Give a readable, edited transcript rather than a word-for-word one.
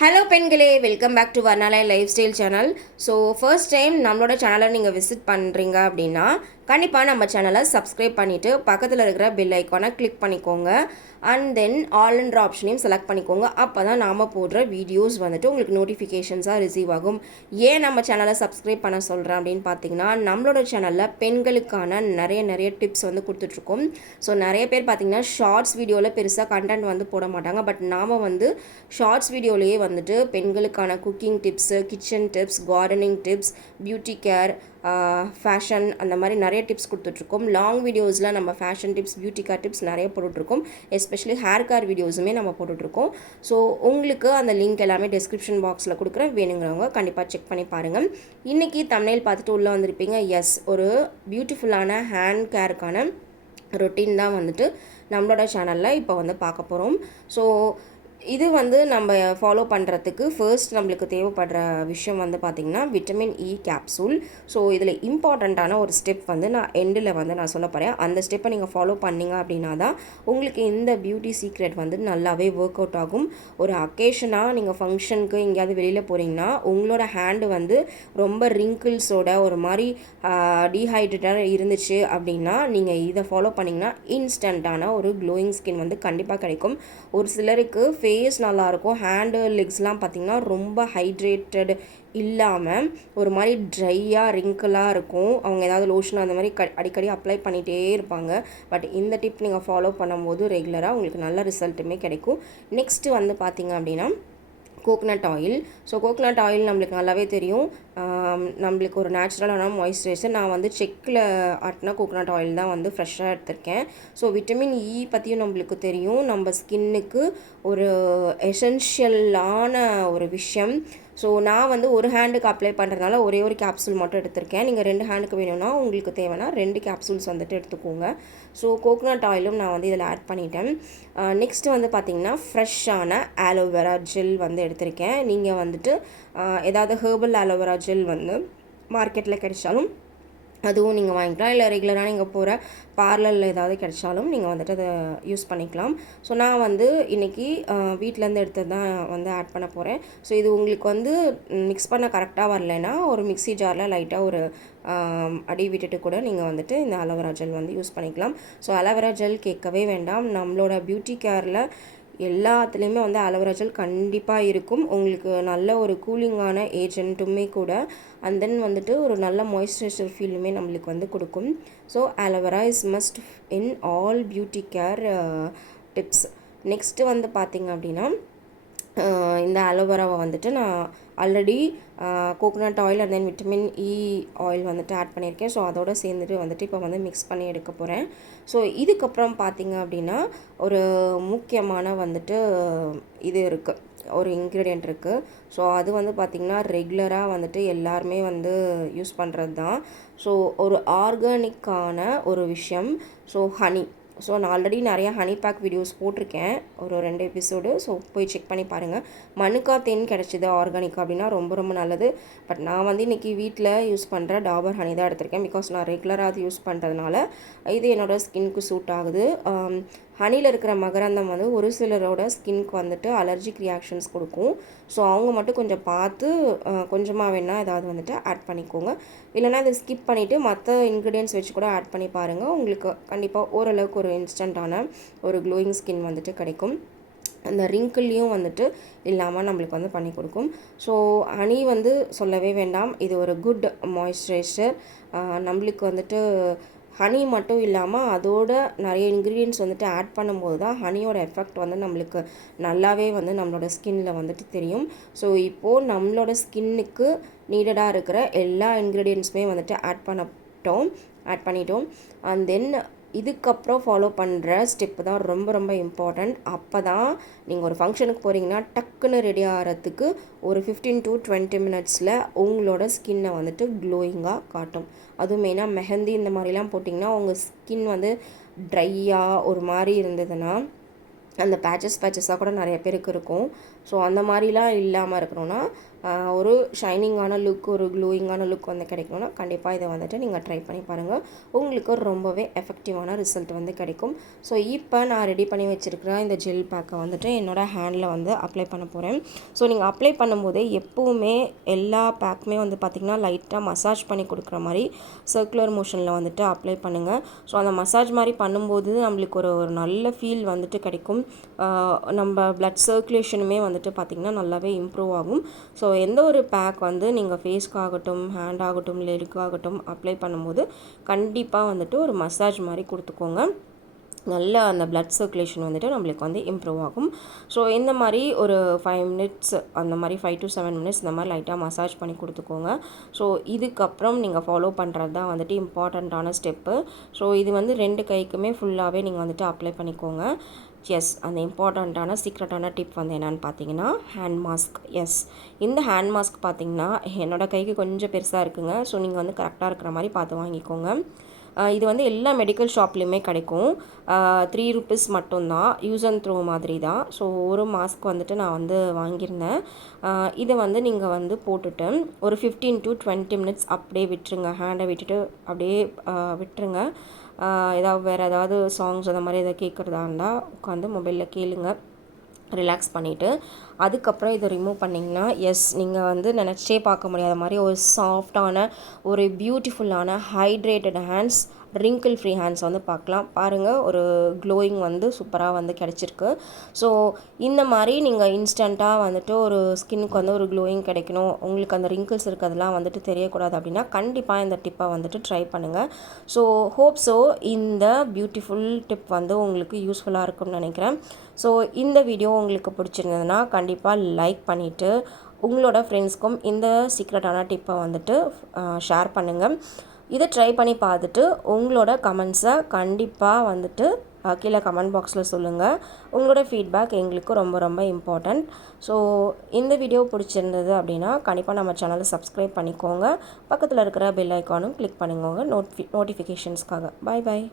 Hello பெண்களே, welcome back to Varnalaya life style channel. So first time நம்மளோட சேனலை நீங்கள் விசிட் பண்ணுறீங்க அப்படின்னா கண்டிப்பாக நம்ம சேனலை சப்ஸ்கிரைப் பண்ணிவிட்டு பக்கத்தில் இருக்கிற பெல் ஐக்கானை கிளிக் பண்ணிக்கோங்க. அண்ட் தென் ஆல்ன்ற ஆப்ஷனையும் செலக்ட் பண்ணிக்கோங்க. அப்போ தான் நாம் போடுற வீடியோஸ் வந்துட்டு உங்களுக்கு நோட்டிஃபிகேஷன்ஸாக ரிசீவ் ஆகும். ஏன் நம்ம சேனலை சப்ஸ்கிரைப் பண்ண சொல்கிறேன் அப்படின்னு பார்த்தீங்கன்னா, நம்மளோட சேனலில் பெண்களுக்கான நிறைய டிப்ஸ் வந்து கொடுத்துட்ருக்கோம். ஸோ நிறைய பேர் பார்த்திங்கன்னா ஷார்ட்ஸ் வீடியோவில் பெருசாக கண்டென்ட் வந்து போட மாட்டாங்க. பட் நாம் வந்து ஷார்ட்ஸ் வீடியோலேயே வந்துட்டு பெண்களுக்கான cooking tips, kitchen tips, gardening tips, beauty care, fashion, அந்த மாதிரி நிறைய டிப்ஸ் கொடுத்துட்ருக்கோம். லாங் வீடியோஸில் நம்ம fashion tips, beauty care tips நிறைய போட்டுட்ருக்கோம். எஸ்பெஷலி ஹேர் கேர் வீடியோஸுமே நம்ம போட்டுட்ருக்கோம். ஸோ உங்களுக்கு அந்த லிங்க் எல்லாமே டிஸ்கிரிப்ஷன் பாக்ஸில் கொடுக்குறேன். வேணுங்கிறவங்க கண்டிப்பாக செக் பண்ணி பாருங்கள். இன்றைக்கி தம்ப்நெயில் பார்த்துட்டு உள்ளே வந்திருப்பீங்க. எஸ், ஒரு பியூட்டிஃபுல்லான ஹேண்ட் கேருக்கான ரொட்டீன் தான் வந்துட்டு நம்மளோட சேனலில் இப்போ வந்து பார்க்க போகிறோம். ஸோ இது வந்து நம்ம ஃபாலோ பண்ணுறதுக்கு ஃபர்ஸ்ட் நம்மளுக்கு தேவைப்படுற விஷயம் வந்து பார்த்திங்கன்னா விட்டமின் இ கேப்சூல். ஸோ இதில் இம்பார்ட்டண்ட்டான ஒரு ஸ்டெப் வந்து நான் எண்டில் வந்து நான் சொல்ல போகிறேன். அந்த ஸ்டெப்பை நீங்கள் ஃபாலோ பண்ணிங்க அப்படின்னா தான் உங்களுக்கு இந்த பியூட்டி சீக்ரெட் வந்து நல்லாவே ஒர்க் அவுட் ஆகும். ஒரு அக்கேஷனாக நீங்கள் ஃபங்க்ஷனுக்கு எங்கேயாவது வெளியில் போகிறீங்கன்னா உங்களோட ஹேண்டு வந்து ரொம்ப ரிங்கிள்ஸோட ஒரு மாதிரி டீஹைட்ரேட்டாக இருந்துச்சு அப்படின்னா நீங்கள் இதை ஃபாலோ பண்ணிங்கன்னா இன்ஸ்டண்ட்டான ஒரு க்ளோயிங் ஸ்கின் வந்து கண்டிப்பாக கிடைக்கும். ஒரு சிலருக்கு ஃபேஸ் நல்லாயிருக்கும், ஹேண்டு லெக்ஸ்லாம் பார்த்திங்கன்னா ரொம்ப ஹைட்ரேட்டட் இல்லாமல் ஒரு மாதிரி ட்ரையாக ரிங்கிளாக இருக்கும். அவங்க ஏதாவது லோஷன் அந்த மாதிரி அடிக்கடி அப்ளை பண்ணிகிட்டே இருப்பாங்க. பட் இந்த டிப் நீங்கள் ஃபாலோ பண்ணும்போது ரெகுலராக உங்களுக்கு நல்ல ரிசல்ட்டுமே கிடைக்கும். நெக்ஸ்ட்டு வந்து பார்த்திங்க அப்படின்னா coconut oil. So coconut oil நம்மளுக்கு நல்லாவே தெரியும், நம்மளுக்கு ஒரு நேச்சுரலான மாய்ஸ்சரைசர். நான் வந்து செக்கில் ஆட்டின கோகனட் ஆயில் தான் வந்து ஃப்ரெஷ்ஷாக எடுத்திருக்கேன். ஸோ விட்டமின் இ பற்றியும் நம்மளுக்கு தெரியும், நம்ம ஸ்கின்னுக்கு ஒரு எசென்ஷியலான ஒரு விஷயம். ஸோ நான் வந்து ஒரு ஹேண்டுக்கு அப்ளை பண்ணுறதுனால ஒரே ஒரு கேப்சூல் மட்டும் எடுத்திருக்கேன். நீங்கள் 2 ஹேண்டுக்கு வேணும்னா உங்களுக்கு தேவைன்னா 2 கேப்சூல்ஸ் வந்துட்டு எடுத்துக்கோங்க. ஸோ கோகனட் ஆயிலும் நான் வந்து இதில் ஆட் பண்ணிட்டேன். நெக்ஸ்ட்டு வந்து பார்த்திங்கன்னா ஃப்ரெஷ்ஷான ஆலோவேரா ஜெல் வந்து எடுத்திருக்கேன். நீங்கள் வந்துட்டு ஏதாவது ஹெர்பல் ஆலோவேரா ஜெல் வந்து மார்க்கெட்டில் கிடைச்சாலும் அதுவும் நீங்கள் வாங்கிக்கலாம். இல்லை ரெகுலராக நீங்கள் போகிற பார்லரில் ஏதாவது கிடைச்சாலும் நீங்கள் வந்துட்டு அதை யூஸ் பண்ணிக்கலாம். ஸோ நான் வந்து இன்றைக்கி வீட்டிலேருந்து எடுத்தது தான் வந்து ஆட் பண்ண போகிறேன். ஸோ இது உங்களுக்கு வந்து மிக்ஸ் பண்ண கரெக்டாக வரலைன்னா ஒரு மிக்ஸி ஜாரில் லைட்டாக ஒரு அடி விட்டுட்டு கூட நீங்கள் வந்துட்டு இந்த அலோவேரா ஜெல் வந்து யூஸ் பண்ணிக்கலாம். ஸோ அலோவேரா ஜெல் கேட்கவே வேண்டாம், நம்மளோட பியூட்டி கேரில் எல்லாத்துலேயுமே வந்து அலோவேரா ஜெல் கண்டிப்பாக இருக்கும். உங்களுக்கு நல்ல ஒரு கூலிங்கான ஏஜென்ட்டுமே கூட. அண்ட் தென் வந்துட்டு ஒரு நல்ல மாய்ஸ்சரைசர் ஃபீலுமே நம்மளுக்கு வந்து கொடுக்கும். So aloe vera is must in all beauty care tips. Next வந்து பார்த்திங்க அப்படின்னா இந்த அலோவேராவை வந்துட்டு நான் already coconut oil and then vitamin E oil வந்துட்டு ஆட் பண்ணியிருக்கேன். ஸோ அதோடு சேர்ந்துட்டு வந்துட்டு இப்போ வந்து மிக்ஸ் பண்ணி எடுக்க போகிறேன். ஸோ இதுக்கப்புறம் பார்த்திங்க அப்படின்னா ஒரு முக்கியமான வந்துட்டு இது இருக்குது, ஒரு இன்க்ரீடியண்ட் இருக்குது. ஸோ அது வந்து பார்த்திங்கன்னா ரெகுலராக வந்துட்டு எல்லாருமே வந்து யூஸ் பண்ணுறது தான். ஸோ ஒரு ஆர்கானிக்கான ஒரு விஷயம். So honey. ஸோ நான் ஆல்ரெடி நிறையா ஹனி பேக் வீடியோஸ் போட்டிருக்கேன், ஒரு 2 எபிசோடு. ஸோ போய் செக் பண்ணி பாருங்கள். மனுக்கா தேன் கிடச்சிது ஆர்கானிக் அப்படின்னா ரொம்ப நல்லது. பட் நான் வந்து இன்றைக்கி வீட்டில் யூஸ் பண்ணுற டாபர் ஹனி தான் எடுத்திருக்கேன். பிகாஸ் நான் ரெகுலராக அது யூஸ் பண்ணுறதுனால இது என்னோடய ஸ்கின்க்கு சூட் ஆகுது. ஹனியில் இருக்கிற மகரந்தம் வந்து ஒரு சிலரோட ஸ்கின்க்கு வந்துட்டு அலர்ஜிக் ரியாக்ஷன்ஸ் கொடுக்கும். ஸோ அவங்க மட்டும் கொஞ்சம் பார்த்து கொஞ்சமாக வேணால் ஏதாவது வந்துட்டு ஆட் பண்ணிக்கோங்க. இல்லைனா இதை ஸ்கிப் பண்ணிவிட்டு மற்ற இன்க்ரீடியன்ட்ஸ் வச்சு கூட ஆட் பண்ணி பாருங்கள். உங்களுக்கு கண்டிப்பாக ஓரளவுக்கு ஒரு இன்ஸ்டண்ட்டான ஒரு க்ளோயிங் ஸ்கின் வந்துட்டு கிடைக்கும். அந்த ரிங்கிள்லையும் வந்துட்டு இல்லாமல் நம்மளுக்கு வந்து பண்ணி கொடுக்கும். ஸோ ஹனி வந்து சொல்லவே வேண்டாம், இது ஒரு குட் மாய்ஸ்சரைசர். நம்மளுக்கு வந்துட்டு ஹனி மட்டும் இல்லாமல் அதோட நிறைய இன்க்ரீடியன்ட்ஸ் வந்துட்டு ஆட் பண்ணும்போது தான் ஹனியோட எஃபெக்ட் வந்து நம்மளுக்கு நல்லாவே வந்து நம்மளோட ஸ்கின்னில் வந்துட்டு தெரியும். ஸோ இப்போது நம்மளோட ஸ்கின்னுக்கு நீடடாக இருக்கிற எல்லா இன்க்ரீடியன்ட்ஸுமே வந்துட்டு ஆட் பண்ணிட்டோம். அண்ட் தென் இதுக்கப்புறம் ஃபாலோ பண்ணுற ஸ்டெப்பு தான் ரொம்ப இம்பார்ட்டண்ட். அப்போ தான் நீங்கள் ஒரு ஃபங்க்ஷனுக்கு போகிறீங்கன்னா டக்குன்னு ரெடி ஆகிறதுக்கு ஒரு 15 to 20 மினிட்ஸில் உங்களோட ஸ்கின்னை வந்துட்டு க்ளோயிங்காக காட்டும். அதுவும் மெயினாக மெஹந்தி இந்த மாதிரிலாம் போட்டிங்கன்னா உங்கள் ஸ்கின் வந்து ட்ரையாக ஒரு மாதிரி இருந்ததுன்னா அந்த பேச்சஸாக கூட நிறைய பேருக்கு இருக்கும். ஸோ அந்த மாதிரிலாம் இல்லாமல் இருக்கணும்னா ஒரு ஷைனிங்கான லுக், ஒரு க்ளோயிங்கான லுக் வந்து கிடைக்கணும்னா கண்டிப்பாக இதை வந்துட்டு நீங்கள் ட்ரை பண்ணி பாருங்கள். உங்களுக்கு ரொம்பவே எஃபெக்டிவான ரிசல்ட் வந்து கிடைக்கும். ஸோ இப்போ நான் ரெடி பண்ணி வச்சுருக்கிற இந்த ஜெல் பேக்கை வந்துட்டு என்னோடய ஹேண்டில் வந்து அப்ளை பண்ண போகிறேன். ஸோ நீங்கள் அப்ளை பண்ணும்போதே எப்போவுமே எல்லா பேக்குமே வந்து பார்த்திங்கன்னா லைட்டாக மசாஜ் பண்ணி கொடுக்குற மாதிரி சர்க்குலர் மோஷனில் வந்துட்டு அப்ளை பண்ணுங்கள். ஸோ அந்த மசாஜ் மாதிரி பண்ணும்போது நம்மளுக்கு ஒரு நல்ல ஃபீல் வந்துட்டு கிடைக்கும். நம்ம பிளட் சர்க்குலேஷனுமே வந்துட்டு பார்த்திங்கன்னா நல்லாவே இம்ப்ரூவ் ஆகும். ஸோ எந்த ஒரு பேக் வந்து நீங்கள் ஃபேஸ்க்காகட்டும், ஹேண்ட் ஆகட்டும், லெக்குக்காகட்டும் அப்ளை பண்ணும்போது கண்டிப்பாக வந்துட்டு ஒரு மசாஜ் மாதிரி கொடுத்துக்கோங்க. நல்ல அந்த பிளட் சர்க்குலேஷன் வந்துட்டு நம்மளுக்கு வந்து இம்ப்ரூவ் ஆகும். ஸோ இந்த மாதிரி ஒரு 5 மினிட்ஸ், அந்த மாதிரி 5 to 7 மினிட்ஸ் இந்த மாதிரி லைட்டாக மசாஜ் பண்ணி கொடுத்துக்கோங்க. ஸோ இதுக்கப்புறம் நீங்கள் ஃபாலோ பண்ணுறது தான் வந்துட்டு இம்பார்ட்டண்ட்டான ஸ்டெப்பு. ஸோ இது வந்து 2 கைக்குமே ஃபுல்லாகவே நீங்கள் வந்துட்டு அப்ளை பண்ணிக்கோங்க. எஸ், அந்த இம்பார்ட்டண்ட்டான சீக்ரெட்டான டிப் வந்து என்னென்னு பார்த்தீங்கன்னா ஹேண்ட் மாஸ்க். எஸ், இந்த ஹேண்ட் மாஸ்க் பார்த்தீங்கன்னா என்னோடய கைக்கு கொஞ்சம் பெருசாக இருக்குங்க. ஸோ நீங்கள் வந்து கரெக்டாக இருக்கிற மாதிரி பார்த்து வாங்கிக்கோங்க. இது வந்து எல்லா மெடிக்கல் ஷாப்லேயுமே கிடைக்கும். 3 rupees மட்டும்தான், யூஸ் அண்ட் த்ரோ மாதிரி தான். ஸோ ஒரு மாஸ்க் வந்துட்டு நான் வந்து வாங்கியிருந்தேன். இதை வந்து நீங்கள் வந்து போட்டுட்டு ஒரு 15 to 20 மினிட்ஸ் அப்படியே விட்டுருங்க. ஹேண்டை விட்டுட்டு அப்படியே விட்டுருங்க. வேறு ஏதாவது சாங்ஸ் அந்த மாதிரி எதாவது கேட்குறதா இருந்தால் உட்காந்து மொபைலில் கேளுங்க, ரிலாக்ஸ் பண்ணிவிட்டு அதுக்கப்புறம் இதை ரிமூவ் பண்ணிங்கன்னா எஸ், நீங்கள் வந்து நினச்சே பார்க்க முடியாத மாதிரி ஒரு சாஃப்டான, ஒரு பியூட்டிஃபுல்லான hydrated hands, wrinkle free hands வந்து பார்க்கலாம். பாருங்கள், ஒரு க்ளோயிங் வந்து சூப்பராக வந்து கிடச்சிருக்கு. ஸோ இந்த மாதிரி நீங்கள் இன்ஸ்டண்ட்டாக வந்துட்டு ஒரு ஸ்கின்னுக்கு வந்து ஒரு க்ளோயிங் கிடைக்கணும், உங்களுக்கு அந்த ரிங்கிள்ஸ் இருக்கிறதுலாம் வந்துட்டு தெரியக்கூடாது அப்படின்னா கண்டிப்பாக இந்த டிப்பை வந்துட்டு ட்ரை பண்ணுங்கள். ஸோ ஹோப் ஸோ இந்த பியூட்டிஃபுல் டிப் வந்து உங்களுக்கு யூஸ்ஃபுல்லாக இருக்கும்னு நினைக்கிறேன். ஸோ இந்த வீடியோ உங்களுக்கு பிடிச்சிருந்ததுன்னா கண்டிப்பாக லைக் பண்ணிவிட்டு உங்களோட ஃப்ரெண்ட்ஸ்க்கும் இந்த சீக்ரெட்டான டிப்பை வந்துட்டு ஷேர் பண்ணுங்கள். இதை ட்ரை பண்ணி பார்த்துட்டு உங்களோட கமெண்ட்ஸை கண்டிப்பாக வந்துட்டு கீழே கமெண்ட் பாக்ஸில் சொல்லுங்கள். உங்களோட ஃபீட்பேக் எங்களுக்கு ரொம்ப ரொம்ப இம்பார்ட்டண்ட். ஸோ இந்த வீடியோ பிடிச்சிருந்தது அப்படின்னா கண்டிப்பாக நம்ம சேனலை சப்ஸ்கிரைப் பண்ணிக்கோங்க. பக்கத்தில் இருக்கிற பெல் ஐக்கானும் கிளிக் பண்ணிக்கோங்க நோட்டிஃபிகேஷன்ஸ்க்காக. பாய் பாய்.